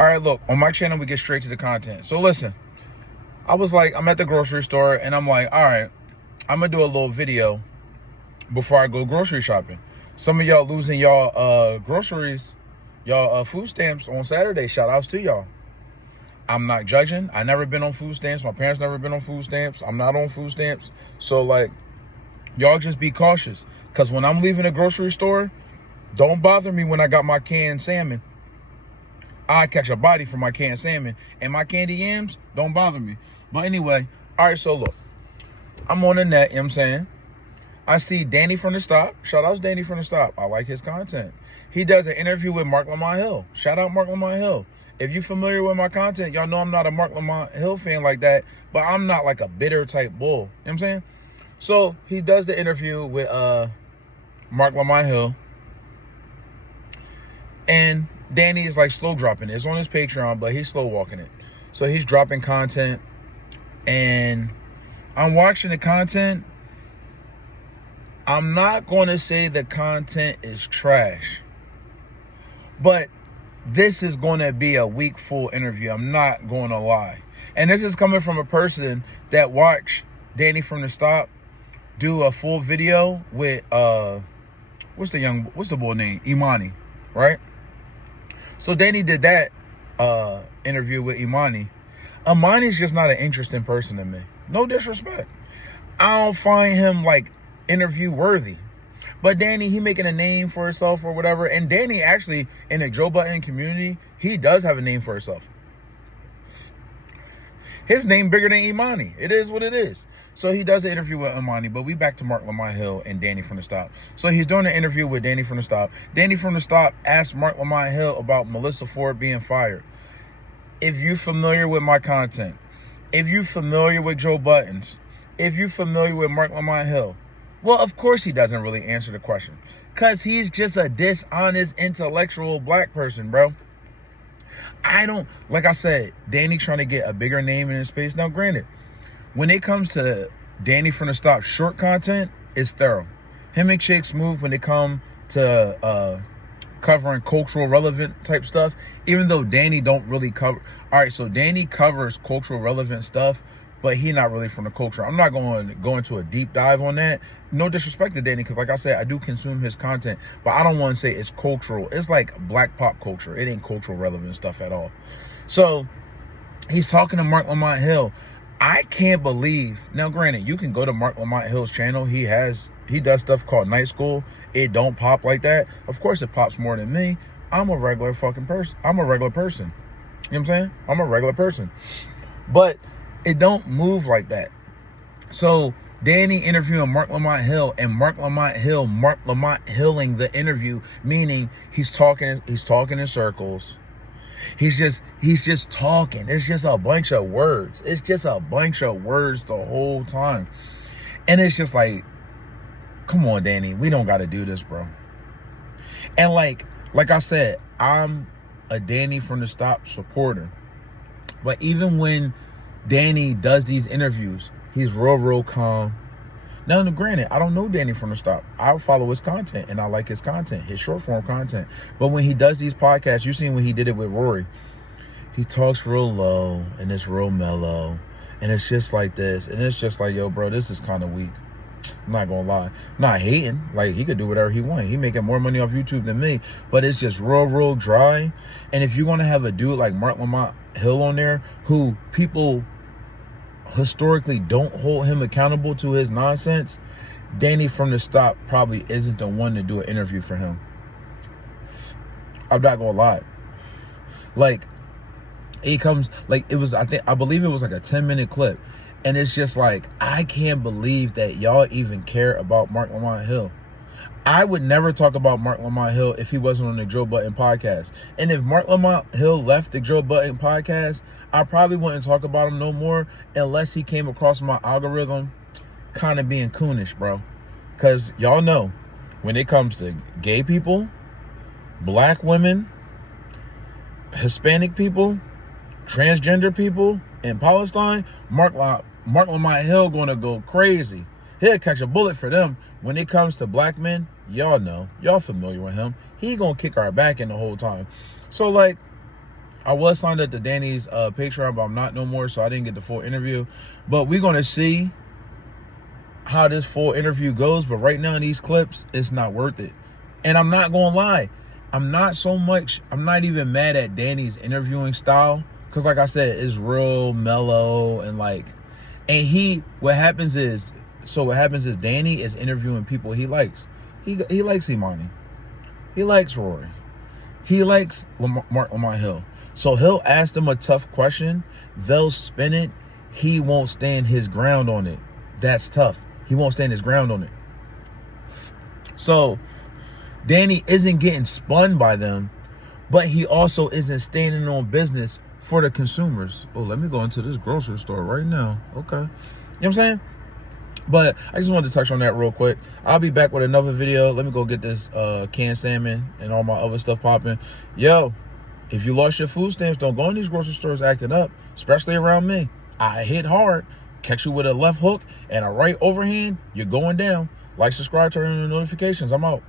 All right, look, on my channel, we get straight to the content. So listen, I'm at the grocery store and I'm like, all right, I'm gonna do a little video before I go grocery shopping. Some of y'all losing y'all groceries, y'all food stamps on Saturday. Shout outs to y'all. I'm not judging. I never been on food stamps. My parents never been on food stamps. I'm not on food stamps. So like, y'all just be cautious. Cause when I'm leaving the grocery store, don't bother me when I got my canned salmon. I catch a body for my canned salmon, and my candy yams don't bother me. But anyway, all right, so look, I'm on the net, you know what I'm saying? I see Danny from the Stop. Shout out to Danny from the Stop. I like his content. He does an interview with Marc Lamont Hill. Shout out Marc Lamont Hill. If you're familiar with my content, y'all know I'm not a Marc Lamont Hill fan like that, but I'm not like a bitter type bull. You know what I'm saying? So he does the interview with Marc Lamont Hill. And Danny is like slow dropping it. It's on his Patreon, but he's slow walking it. So he's dropping content. And I'm watching the content. I'm not going to say the content is trash. But this is going to be a week full interview. I'm not going to lie. And this is coming from a person that watched Danny from the Stop do a full video with what's the boy name? Imani, right? So Danny did that interview with Imani. Imani's just not an interesting person to me. No disrespect. I don't find him like interview worthy. But Danny, he making a name for himself or whatever. And Danny actually, in the Joe Budden community, he does have a name for himself. His name bigger than Imani. It is what it is. So he does an interview with Imani, but we back to Marc Lamont Hill and Danny from the Stop. So he's doing an interview with Danny from the Stop. Danny from the Stop asked Marc Lamont Hill about Melissa Ford being fired. If you're familiar with my content, if you're familiar with Joe Buttons, if you're familiar with Marc Lamont Hill, well, of course he doesn't really answer the question. Because he's just a dishonest, intellectual black person, bro. Like I said, Danny trying to get a bigger name in his space. Now, granted, when it comes to Danny from the Stop short content, it's thorough. Him and Shake Smooth, when it come to covering cultural relevant type stuff, even though Danny don't really cover. All right, so Danny covers cultural relevant stuff, but he not really from the culture. I'm not going to go into a deep dive on that. No disrespect to Danny, because like I said, I do consume his content, but I don't want to say it's cultural. It's like black pop culture. It ain't cultural relevant stuff at all. So he's talking to Marc Lamont Hill. I can't believe, now granted, you can go to Marc Lamont Hill's channel. He does stuff called Night School. It don't pop like that. Of course it pops more than me. I'm a regular fucking person. I'm a regular person. You know what I'm saying? I'm a regular person. But it don't move like that. So Danny interviewing Marc Lamont Hill, and Marc Lamont Hilling the interview, meaning he's talking in circles. He's just talking. It's just a bunch of words. It's just a bunch of words the whole time. And it's just like, come on, Danny, we don't got to do this, bro. And like I said, I'm a Danny from the Stop supporter. But even when Danny does these interviews, he's real calm. Now, granted, I don't know Danny from the Stop. I follow his content, and I like his content, his short form content. But when he does these podcasts, you seen when he did it with Rory, he talks real low, and it's real mellow, and it's just like this, and it's just like, yo, bro, this is kind of weak. I'm not gonna lie. Not hating. Like, he could do whatever he wants. He making more money off YouTube than me, but it's just real dry. And if you're gonna have a dude like Marc Lamont Hill on there, who people historically don't hold him accountable to his nonsense, Danny from the Stop probably isn't the one to do an interview for him. I'm not gonna lie. Like, he comes, like, I believe it was like a 10-minute clip, and it's just like, I can't believe that y'all even care about Marc Lamont Hill. I would never talk about Marc Lamont Hill if he wasn't on the Joe Budden podcast. And if Marc Lamont Hill left the Joe Budden podcast, I probably wouldn't talk about him no more unless he came across my algorithm kind of being coonish, bro. Because y'all know, when it comes to gay people, black women, Hispanic people, transgender people in Palestine, Marc Lamont Hill gonna go crazy. He'll catch a bullet for them. When it comes to black men, y'all know, y'all familiar with him. He gonna kick our back in the whole time. So like, I was signed up to Danny's Patreon, but I'm not no more, so I didn't get the full interview. But we're gonna see how this full interview goes. But right now in these clips, it's not worth it. And I'm not gonna lie, I'm not even mad at Danny's interviewing style, because like I said, it's real mellow and like, and what happens is Danny is interviewing people he likes. He likes Imani. He likes Rory. He likes Marc Lamont Hill. So he'll ask them a tough question. They'll spin it. He won't stand his ground on it. That's tough. He won't stand his ground on it. So Danny isn't getting spun by them, but he also isn't standing on business for the consumers. Oh, let me go into this grocery store right now. Okay. You know what I'm saying? But I just wanted to touch on that real quick. I'll be back with another video. Let me go get this canned salmon and all my other stuff popping. Yo, if you lost your food stamps, don't go in these grocery stores acting up, especially around me. I hit hard, catch you with a left hook and a right overhand, you're going down. Like, subscribe, turn on the notifications. I'm out.